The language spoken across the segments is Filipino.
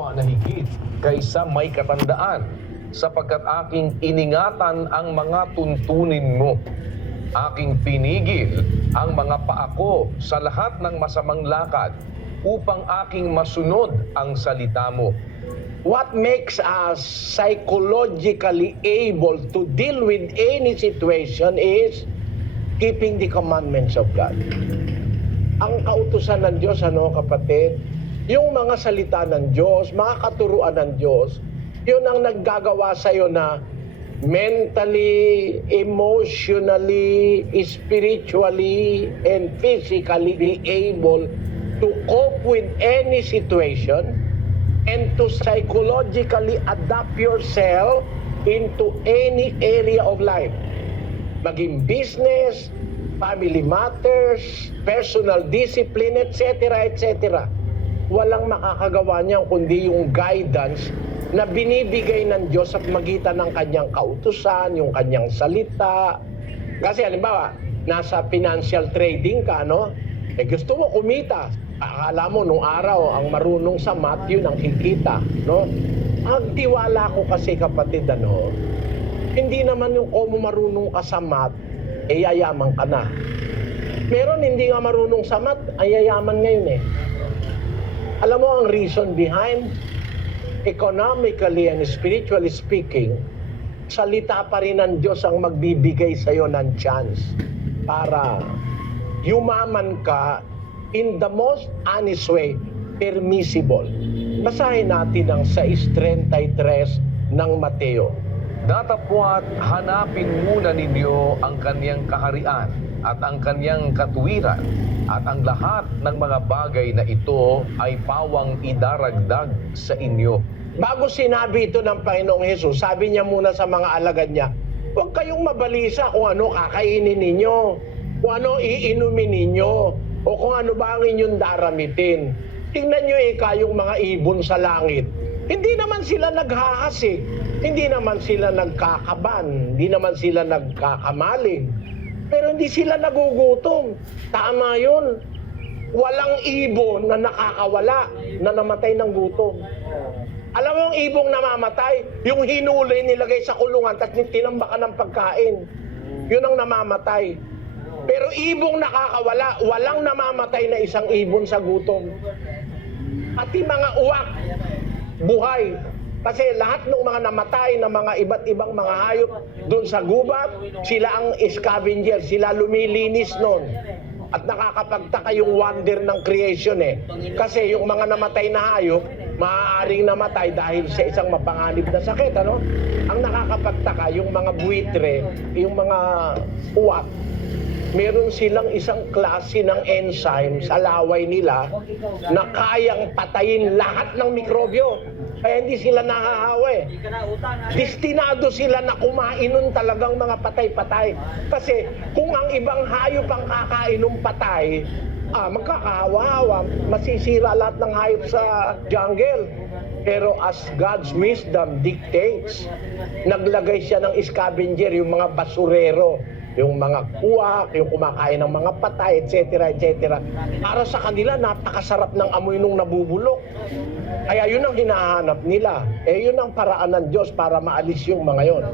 kapwa na higit kaysa may katandaan, sapagkat aking iningatan ang mga tuntunin mo. Aking pinigil ang mga paa ko sa lahat ng masamang lakad upang aking masunod ang salita mo. What makes us psychologically able to deal with any situation is keeping the commandments of God. Ang kautusan ng Diyos, kapatid, yung mga salita ng Diyos, mga katuruan ng Diyos, yun ang naggagawa sa'yo na mentally, emotionally, spiritually, and physically be able to cope with any situation and to psychologically adapt yourself into any area of life. Maging business, family matters, personal discipline, etc., etc. Walang makakagawa niyan kundi yung guidance na binibigay ng Diyos sa magitan ng kanyang kautusan, yung kanyang salita. Kasi halimbawa, nasa financial trading ka, gusto mo kumita. Akala mo nung araw, ang marunong sa math, yun ang kikita, Ang tiwala ko kasi, kapatid, hindi naman yung marunong ka sa math, yayaman ka na. Meron hindi nga marunong sa math, yayaman ngayon Alam mo ang reason behind? Economically and spiritually speaking, salita pa rin ng Diyos ang magbibigay sa'yo ng chance para yumaman ka in the most honest way, permissible. Basahin natin ang 6:33 ng Mateo. Datapwat hanapin muna ninyo ang kanyang kaharian at ang kanyang katuwiran, at ang lahat ng mga bagay na ito ay pawang idaragdag sa inyo. Bago sinabi ito ng Panginoong Hesus, sabi niya muna sa mga alagad niya, huwag kayong mabalisa kung ano kakainin ninyo, kung ano iinumin ninyo, o kung ano ba ang inyong daramitin. Tingnan nyo yung mga ibon sa langit. Hindi naman sila naghahasik, hindi naman sila nagkakaban, hindi naman sila nagkakamaling. Pero hindi sila nagugutom. Tama yun. Walang ibon na nakakawala, na namatay ng gutom. Alam mo ang ibong namamatay? Yung hinuli, nilagay sa kulungan, at tinambakan ng pagkain. Yun ang namamatay. Pero ibong nakakawala, walang namamatay na isang ibon sa gutom. Pati mga uwak, buhay. Kasi lahat ng mga namatay na mga iba't ibang mga hayop doon sa gubat, sila ang scavenger, sila lumilinis noon. At nakakapagtaka yung wonder ng creation Kasi yung mga namatay na hayop, maaaring namatay dahil sa isang mapanganib na sakit, Ang nakakapagtaka, yung mga buitre, yung mga uwak, meron silang isang klase ng enzyme sa laway nila na kayang patayin lahat ng mikrobyo. Kaya hindi sila nahahawa Destinado sila na kumain nun talagang mga patay-patay. Kasi kung ang ibang hayop ang kakain ng patay, magkakahawa-hawa, masisira lahat ng hayop sa jungle. Pero as God's wisdom dictates, naglagay siya ng scavenger, yung mga basurero, yung mga kuwak, yung kumakain ng mga patay, etc., etc. Para sa kanila, napakasarap ng amoy nung nabubulok. Kaya yun ang hinahanap nila. Yun ang paraan ng Diyos para maalis yung mga yon.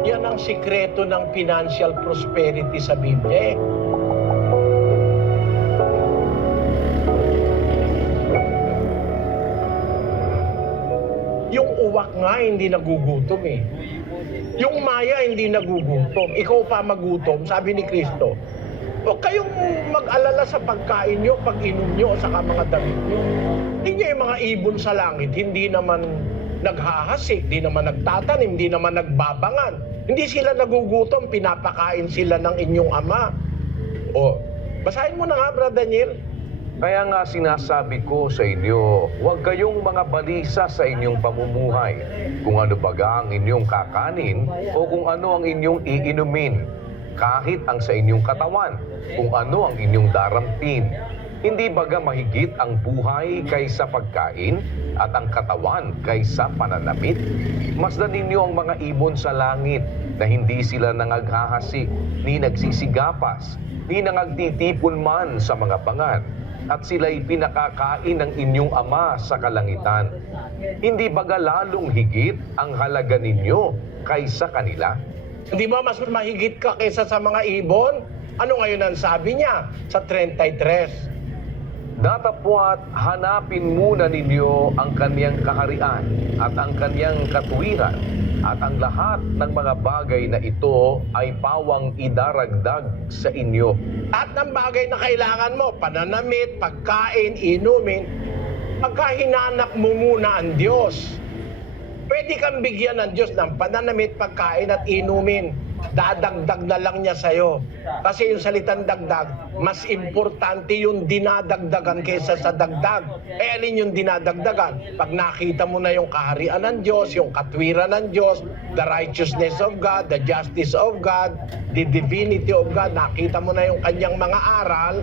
Yan ang sikreto ng financial prosperity sa Biblia. Yung uwak nga hindi nagugutom Yung maya hindi nagugutom. Ikaw pa magutom, sabi ni Kristo. Huwag kayong mag-alala sa pagkain nyo, pag-inom nyo, o saka mga damit nyo. Hindi yung mga ibon sa langit, hindi naman naghahasik, hindi naman nagtatanim, hindi naman nagbabangan. Hindi sila nagugutom, pinapakain sila ng inyong ama. Basahin mo na nga, Brother Daniel. Kaya nga sinasabi ko sa inyo, huwag kayong mga balisa sa inyong pamumuhay, kung ano baga ang inyong kakanin o kung ano ang inyong iinumin, kahit ang sa inyong katawan, kung ano ang inyong darampin. Hindi baga mahigit ang buhay kaysa pagkain at ang katawan kaysa pananamit? Masdan ninyo ang mga ibon sa langit na hindi sila nangaghahasik, ni nagsisigapas, ni nangagtitipon man sa mga bangan, at sila'y pinakakain ng inyong Ama sa kalangitan. Hindi baga lalong higit ang halaga ninyo kaysa kanila? Hindi ba mas mahigit ka kaysa sa mga ibon? Ano ngayon ang sabi niya sa 33? Datapwat hanapin muna ninyo ang kaniyang kaharian at ang kaniyang katuwiran, at ang lahat ng mga bagay na ito ay pawang idaragdag sa inyo. At ng bagay na kailangan mo, pananamit, pagkain, inumin, pagka hinanap mo muna ang Diyos. Pwede kang bigyan ng Diyos ng pananamit, pagkain at inumin. Dadagdag na lang niya sa'yo. Kasi yung salitang dagdag, mas importante yung dinadagdagan kaysa sa dagdag. Eh, alin yung dinadagdagan? Pag nakita mo na yung kaharian ng Diyos, yung katwiran ng Diyos, the righteousness of God, the justice of God, the divinity of God, nakita mo na yung kanyang mga aral,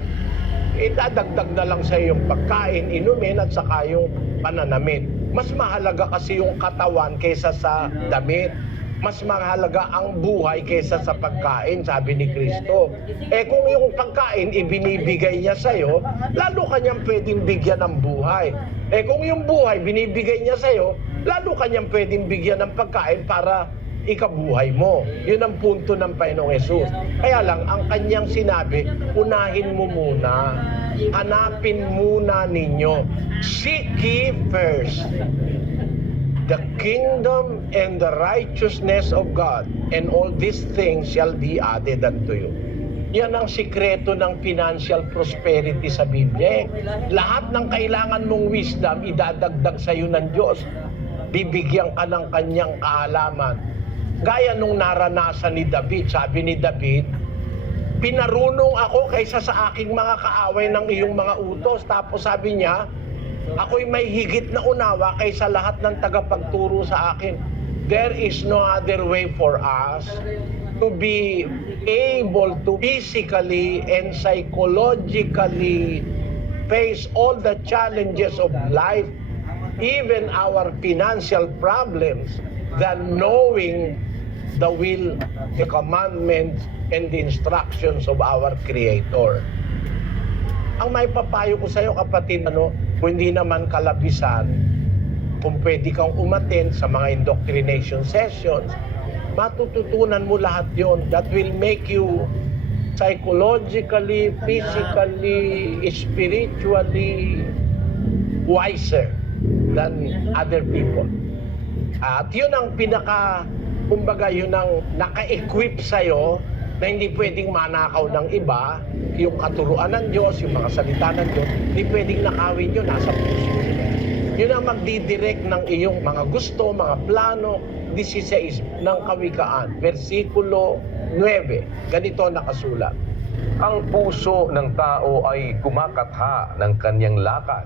idadagdag na lang sa'yo yung pagkain, inumin, at saka yung pananamit. Mas mahalaga kasi yung katawan kaysa sa damit. Mas mahalaga ang buhay kaysa sa pagkain, sabi ni Kristo. Eh kung yung pagkain ibinibigay niya sa'yo, lalo kanyang pwedeng bigyan ng buhay. Eh kung yung buhay binibigay niya sa'yo, lalo kanyang pwedeng bigyan ng pagkain para ikabuhay mo. Yun ang punto ng Panginoong Hesus. Kaya lang, ang kanyang sinabi, unahin mo muna, hanapin muna ninyo, seek ye first the kingdom and the righteousness of God, and all these things shall be added unto you. Yan ang sikreto ng financial prosperity sa Biblia. Lahat ng kailangan mong wisdom, idadagdag sa iyo ng Diyos. Bibigyan ka ng kanyang kaalaman. Gaya nung naranasan ni David, sabi ni David, pinarunong ako kaysa sa aking mga kaaway ng iyong mga utos. Tapos sabi niya, ako'y may higit na unawa kaysa lahat ng tagapagturo sa akin. There is no other way for us to be able to physically and psychologically face all the challenges of life, even our financial problems, than knowing the will, the commandments, and the instructions of our Creator. Ang may papayo ko sa iyo, kapatid, kung hindi naman kalabisan, kung pwede kang umattend sa mga indoctrination sessions, matututunan mo lahat yon that will make you psychologically, physically, spiritually wiser than other people. At yun ang kumbaga yun ang naka-equip sa'yo na hindi pwedeng manakaw ng iba, yung katuruan ng Diyos, yung mga salita ng Diyos, hindi pwedeng nakawin yun, nasa puso nila. Yun ang magdidirect ng iyong mga gusto, mga plano. 16 ng Kawikaan, versikulo 9. Ganito nakasulat. Ang puso ng tao ay kumakatha ng kanyang lakad,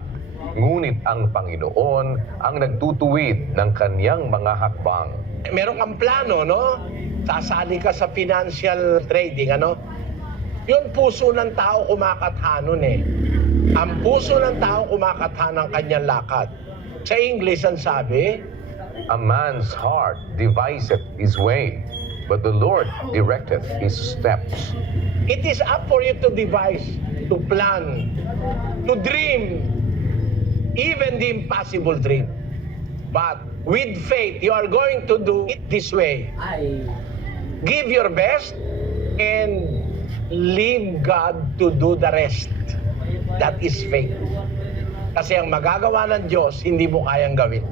ngunit ang Panginoon ang nagtutuwid ng kanyang mga hakbang. Meron kang plano, no? Sasali ka sa financial trading, ano? Yung puso ng tao kumakatha nun eh. Ang puso ng tao kumakatha ng kanyang lakad. Sa English, ang sabi, A man's heart deviseth his way, but the Lord directeth his steps. it is up for you to devise, to plan, to dream, even the impossible dream. But with faith, you are going to do it this way. Give your best and leave God to do the rest. That is faith. Kasi ang magagawa ng Diyos, hindi mo kayang gawin.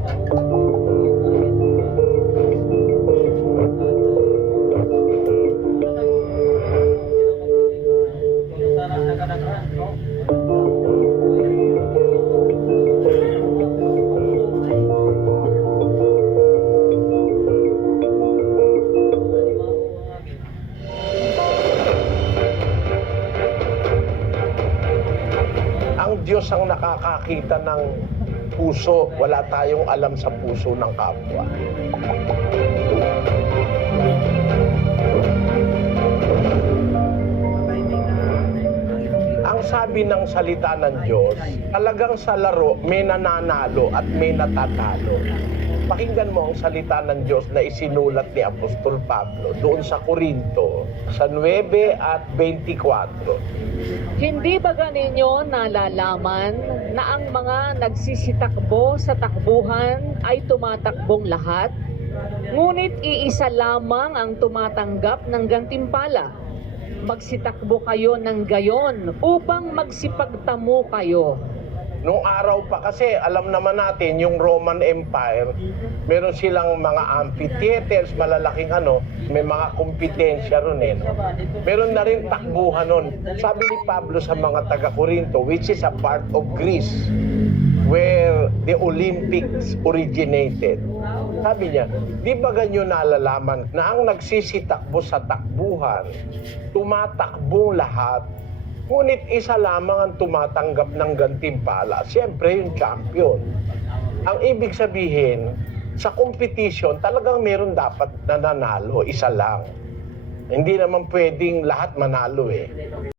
Diyos ang nakakakita ng puso. Wala tayong alam sa puso ng kapwa. Ang sabi ng salita ng Diyos, talagang sa laro may nananalo at may natatalo. Pakinggan mo ang salita ng Diyos na isinulat ni Apostol Pablo doon sa Corinto, sa 9 at 24. Hindi ba ninyo nalalaman na ang mga nagsisitakbo sa takbuhan ay tumatakbong lahat? Ngunit iisa lamang ang tumatanggap ng gantimpala. Magsitakbo kayo ng gayon upang magsipagtamo kayo. Nung araw pa kasi, alam naman natin, yung Roman Empire, meron silang mga amphitheaters, malalaking may mga kompetensya ron eh. No? Meron na rin takbuhan nun. Sabi ni Pablo sa mga taga-Corinto, which is a part of Greece, where the Olympics originated. Sabi niya, di ba ganyo nalalaman na ang nagsisitakbo sa takbuhan, tumatakbong lahat, ngunit isa lamang ang tumatanggap ng gantimpala. Siyempre, yung champion. Ang ibig sabihin, sa competition, talagang meron dapat nananalo, isa lang. Hindi naman pwedeng lahat manalo eh.